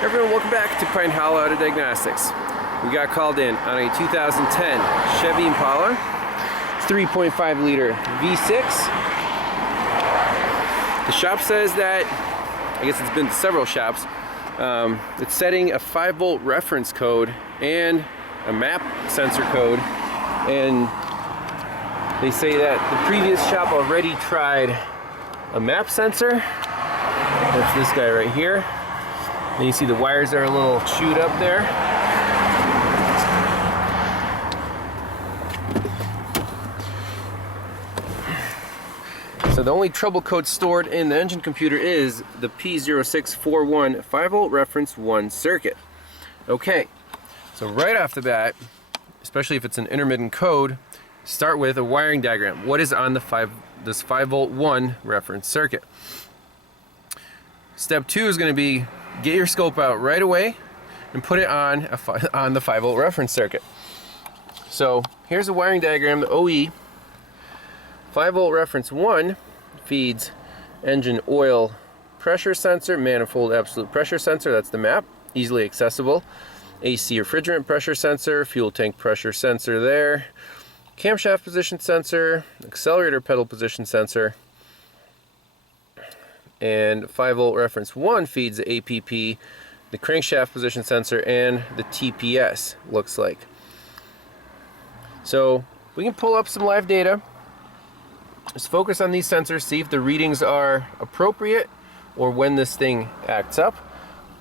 Everyone, welcome back to Pine Hollow Auto Diagnostics. We got called in on a 2010 Chevy Impala, 3.5 liter V6. The shop says that, I guess it's been to several shops, it's setting a 5-volt reference code and a map sensor code, and they say that the previous shop already tried a map sensor. That's this guy right here. And you see the wires are a little chewed up there. So the only trouble code stored in the engine computer is the P0641 5-volt reference 1 circuit. Okay, so right off the bat, especially if it's an intermittent code, start with a wiring diagram. What is on this 5-volt 1 reference circuit? Step 2 is going to be get your scope out right away and put it on the 5-volt reference circuit. So here's a wiring diagram. The OE 5-volt reference 1 feeds engine oil pressure sensor, manifold absolute pressure sensor, that's the map, easily accessible, AC refrigerant pressure sensor, fuel tank pressure sensor there, camshaft position sensor, accelerator pedal position sensor, and 5-volt reference 1 feeds the APP, the crankshaft position sensor, and the TPS, looks like. So we can pull up some live data. Just focus on these sensors, see if the readings are appropriate or when this thing acts up.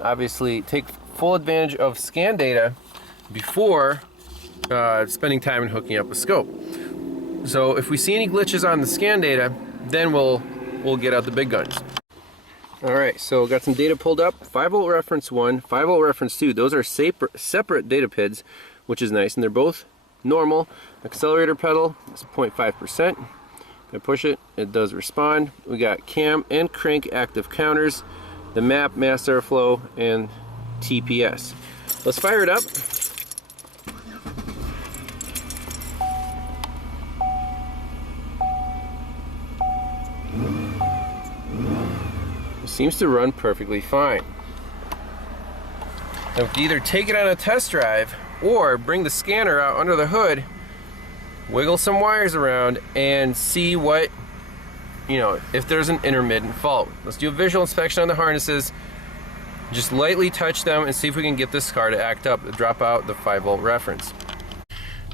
Obviously, take full advantage of scan data before spending time and hooking up a scope. So if we see any glitches on the scan data, then we'll get out the big guns. Alright, so got some data pulled up. 5-volt reference 1, 5-volt reference 2, those are separate data PIDs, which is nice, and they're both normal. Accelerator pedal is 0.5%. I push it, it does respond. We got cam and crank active counters, the map, mass airflow, and TPS. Let's fire it up. It seems to run perfectly fine. Now we can either take it on a test drive or bring the scanner out under the hood, wiggle some wires around, and see what, if there's an intermittent fault. Let's do a visual inspection on the harnesses. Just lightly touch them and see if we can get this car to act up, drop out the 5-volt reference.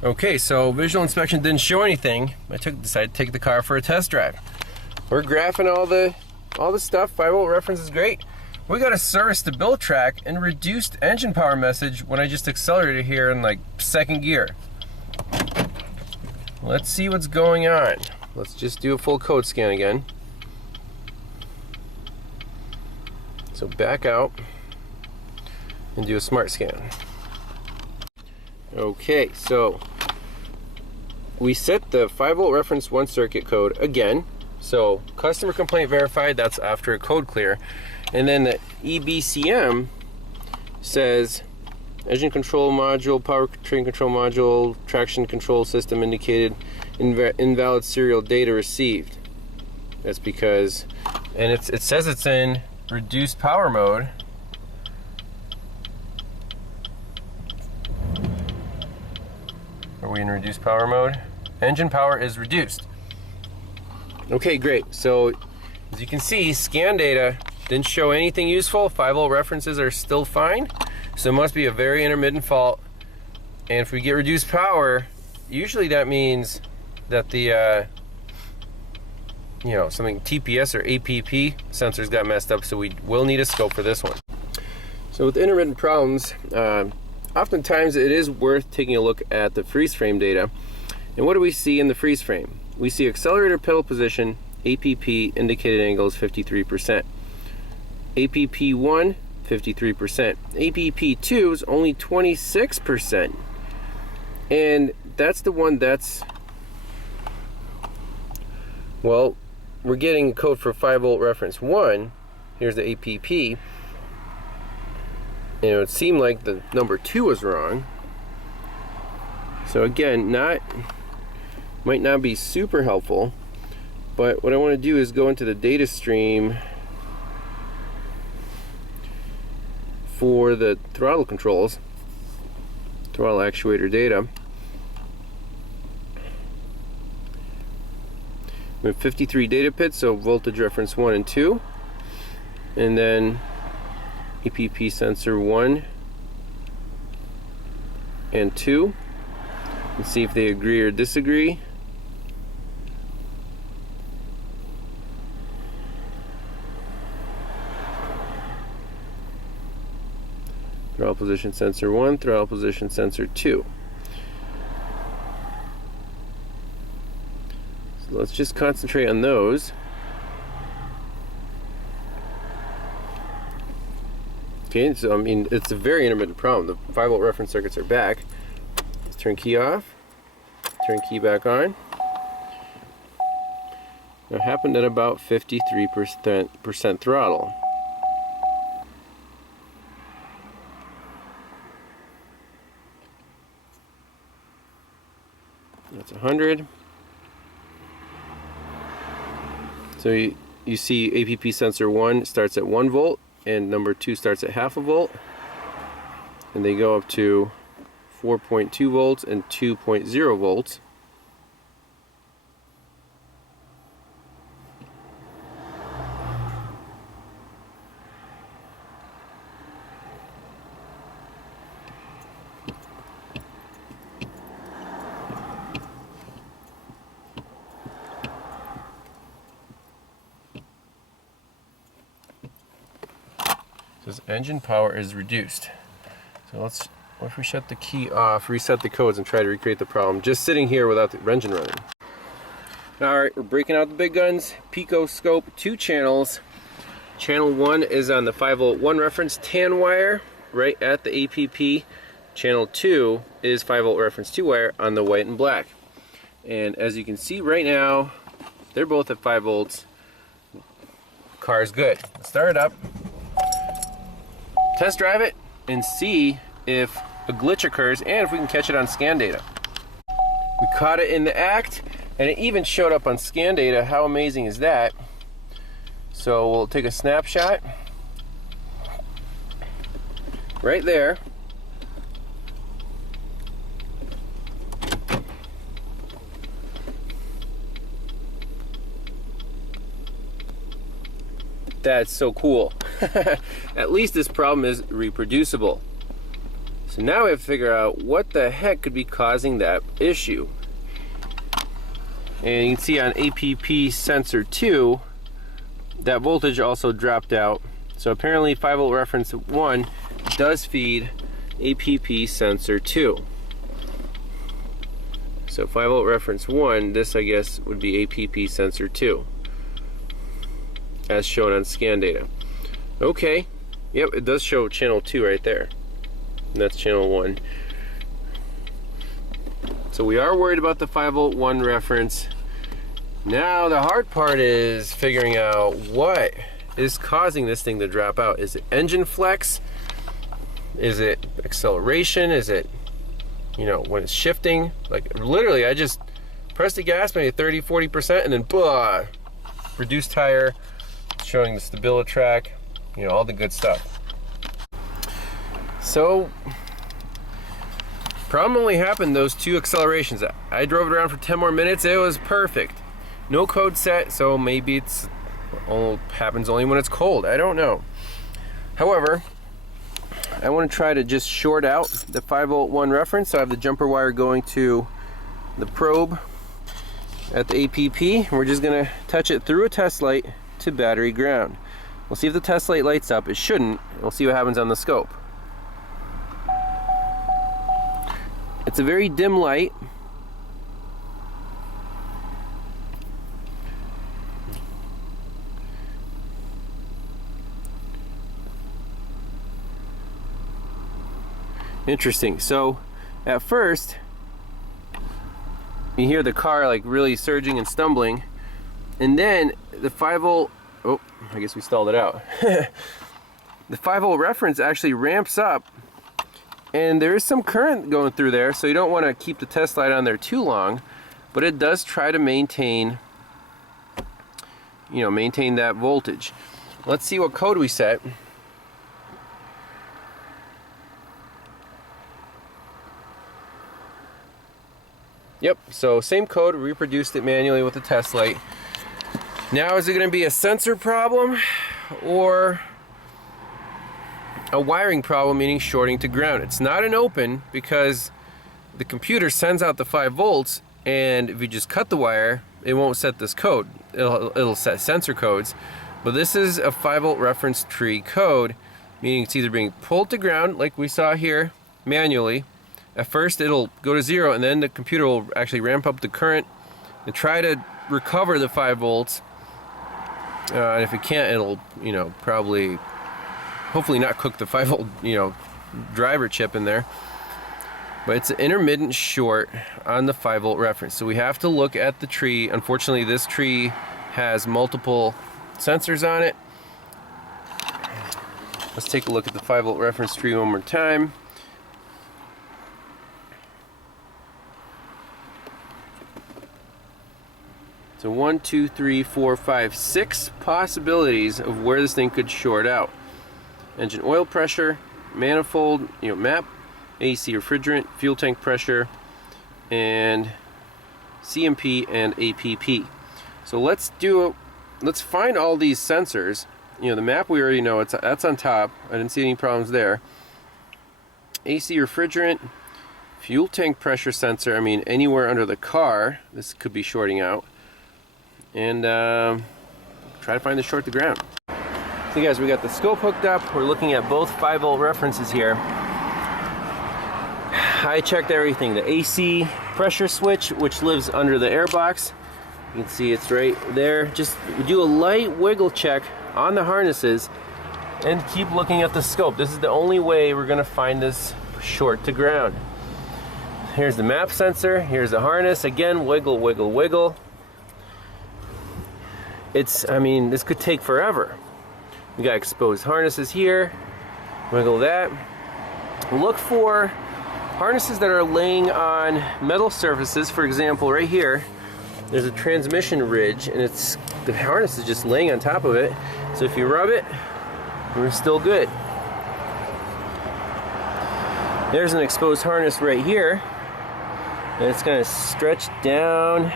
Okay, so visual inspection didn't show anything. I decided to take the car for a test drive. We're graphing all the stuff. 5-volt reference is great. We got a service to build track and reduced engine power message when I just accelerated here in like 2nd gear. Let's see what's going on. Let's just do a full code scan again. So back out and do a smart scan. Okay, so we set the 5-volt reference 1 circuit code again. So customer complaint verified, that's after a code clear. And then the EBCM says engine control module, powertrain control module, traction control system indicated, invalid serial data received. That's because, and it says it's in reduced power mode. Are we in reduced power mode? Engine power is reduced. Okay, great. So as you can see, scan data didn't show anything useful. 5-volt references are still fine. So it must be a very intermittent fault. And if we get reduced power, usually that means that the something TPS or APP sensors got messed up, so we will need a scope for this one. So with intermittent problems, oftentimes it is worth taking a look at the freeze frame data. And what do we see in the freeze frame? We see accelerator pedal position, APP indicated angle is 53%. APP1, 53%. APP2 is only 26%. And that's the one that's, well, we're getting code for 5-volt reference 1. Here's the APP. And it would seem like the number 2 was wrong. So again, might not be super helpful, but what I want to do is go into the data stream for the throttle controls, throttle actuator data. We have 53 data pits, so voltage reference 1 and 2, and then APP sensor 1 and 2. Let's see if they agree or disagree. Throttle position sensor 1, throttle position sensor 2. So let's just concentrate on those. Okay, so I mean, it's a very intermittent problem. The 5-volt reference circuits are back. Let's turn key off, turn key back on. It happened at about 53% throttle. That's 100. So you see APP sensor 1 starts at 1 volt and number 2 starts at half a volt, and they go up to 4.2 volts and 2.0 volts. Says engine power is reduced. So what if we shut the key off, reset the codes, and try to recreate the problem just sitting here without the engine running. Alright, we're breaking out the big guns. PicoScope, 2 channels. Channel 1 is on the 5-volt 1 reference tan wire right at the APP. Channel 2 is 5-volt reference 2 wire on the white and black. And as you can see right now, they're both at 5 volts. Car's good. Let's start it up. Test drive it and see if a glitch occurs and if we can catch it on scan data. We caught it in the act, and it even showed up on scan data. How amazing is that? So we'll take a snapshot right there. That's so cool. At least this problem is reproducible. So now we have to figure out what the heck could be causing that issue. And you can see on APP sensor 2, that voltage also dropped out. So apparently 5-volt reference 1 does feed APP sensor 2. So 5-volt reference 1, this I guess would be APP sensor 2, as shown on scan data. Okay, yep, it does show channel 2 right there. And that's channel 1. So we are worried about the 5-volt 1 reference. Now the hard part is figuring out what is causing this thing to drop out. Is it engine flex? Is it acceleration? Is it, you know, when it's shifting? Like literally I just press the gas maybe 30-40% and then blah, reduced tire, showing the StabiliTrak, you know, all the good stuff. So problem only happened those 2 accelerations. I drove it around for 10 more minutes. It was perfect. No code set, so maybe it's happens only when it's cold. I don't know. However, I want to try to just short out the 5-volt 1 reference. So I have the jumper wire going to the probe at the APP. We're just going to touch it through a test light to battery ground. We'll see if the test light lights up. It shouldn't. We'll see what happens on the scope. It's a very dim light. Interesting. So at first you hear the car like really surging and stumbling, and then the 5-volt, oh, I guess we stalled it out. The 5-volt reference actually ramps up, and there is some current going through there, so you don't want to keep the test light on there too long, but it does try to maintain, maintain that voltage. Let's see what code we set. Yep, so same code, reproduced it manually with the test light. Now, is it going to be a sensor problem or a wiring problem, meaning shorting to ground? It's not an open because the computer sends out the 5 volts, and if you just cut the wire, it won't set this code. It'll set sensor codes. But this is a 5 volt reference tree code, meaning it's either being pulled to ground, like we saw here, manually. At first it'll go to 0, and then the computer will actually ramp up the current and try to recover the 5 volts. And if it can't, it'll, probably, hopefully not cook the 5 volt, driver chip in there. But it's an intermittent short on the 5 volt reference. So we have to look at the tree. Unfortunately, this tree has multiple sensors on it. Let's take a look at the 5 volt reference tree one more time. So 1, 2, 3, 4, 5, 6 possibilities of where this thing could short out. Engine oil pressure, manifold, map, AC refrigerant, fuel tank pressure, and CMP and APP. So let's find all these sensors. The map we already know, that's on top. I didn't see any problems there. AC refrigerant, fuel tank pressure sensor, anywhere under the car, this could be shorting out. And try to find the short to ground. So guys, we got the scope hooked up. We're looking at both 5 volt references here. I checked everything. The AC pressure switch, which lives under the air box, you can see it's right there. Just do a light wiggle check on the harnesses and keep looking at the scope. This is the only way we're gonna find this short to ground. Here's the map sensor, here's the harness. Again, wiggle, wiggle, wiggle. This could take forever. We got exposed harnesses here. Wiggle that. Look for harnesses that are laying on metal surfaces. For example, right here, there's a transmission ridge, and the harness is just laying on top of it. So if you rub it, we're still good. There's an exposed harness right here, and it's going to stretch down.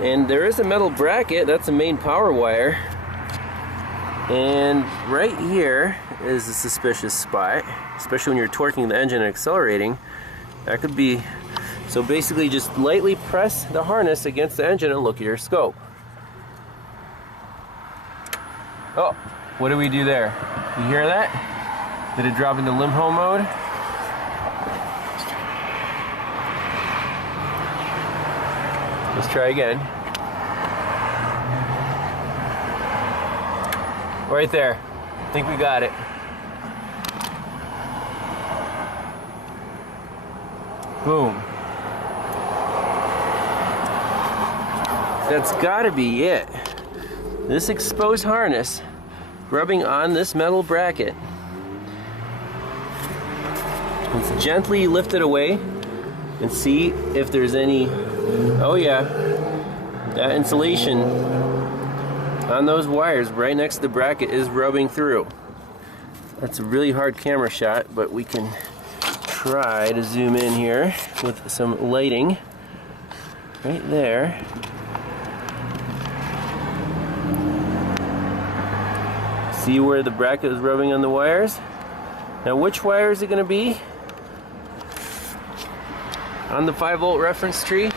And there is a metal bracket, that's the main power wire. And right here is a suspicious spot, especially when you're torquing the engine and accelerating. That could be, so basically just lightly press the harness against the engine and look at your scope. Oh, what do we do there? You hear that? Did it drop into limbo mode? Let's try again. Right there. I think we got it. Boom. That's gotta be it. This exposed harness rubbing on this metal bracket. Let's gently lift it away and see if there's any. Oh yeah, that insulation on those wires right next to the bracket is rubbing through. That's a really hard camera shot, but we can try to zoom in here with some lighting right there. See where the bracket is rubbing on the wires? Now which wire is it going to be on the 5 volt reference tree?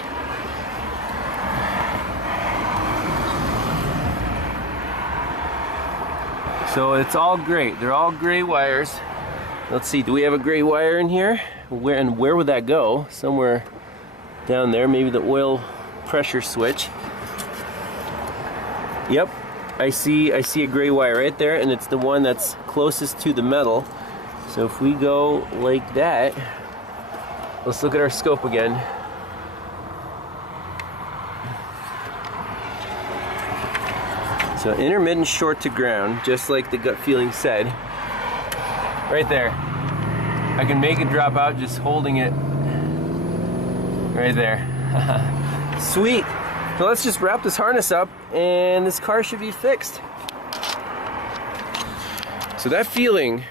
So it's all great. They're all gray wires. Let's see, do we have a gray wire in here? Where would that go? Somewhere down there, maybe the oil pressure switch. Yep, I see a gray wire right there, and it's the one that's closest to the metal. So if we go like that, let's look at our scope again. So intermittent short to ground, just like the gut feeling said. Right there. I can make it drop out just holding it right there. Sweet. So let's just wrap this harness up and this car should be fixed. So that feeling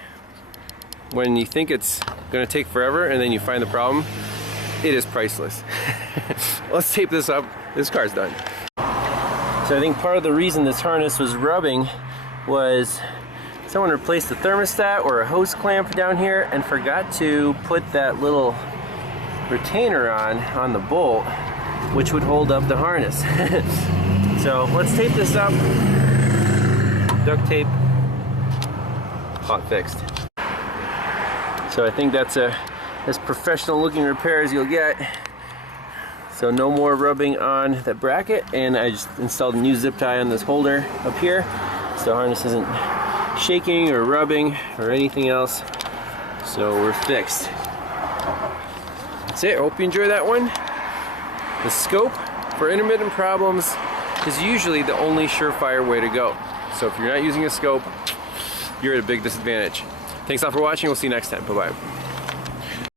when you think it's going to take forever and then you find the problem, it is priceless. Let's tape this up. This car's done. So I think part of the reason this harness was rubbing was someone replaced the thermostat or a hose clamp down here and forgot to put that little retainer on the bolt, which would hold up the harness. So let's tape this up. Duct tape. Hot fixed. So I think that's as professional looking repair as you'll get. So no more rubbing on the bracket, and I just installed a new zip tie on this holder up here, so the harness isn't shaking or rubbing or anything else. So we're fixed. That's it. I hope you enjoy that one. The scope for intermittent problems is usually the only surefire way to go. So if you're not using a scope, you're at a big disadvantage. Thanks a lot for watching. We'll see you next time. Bye-bye.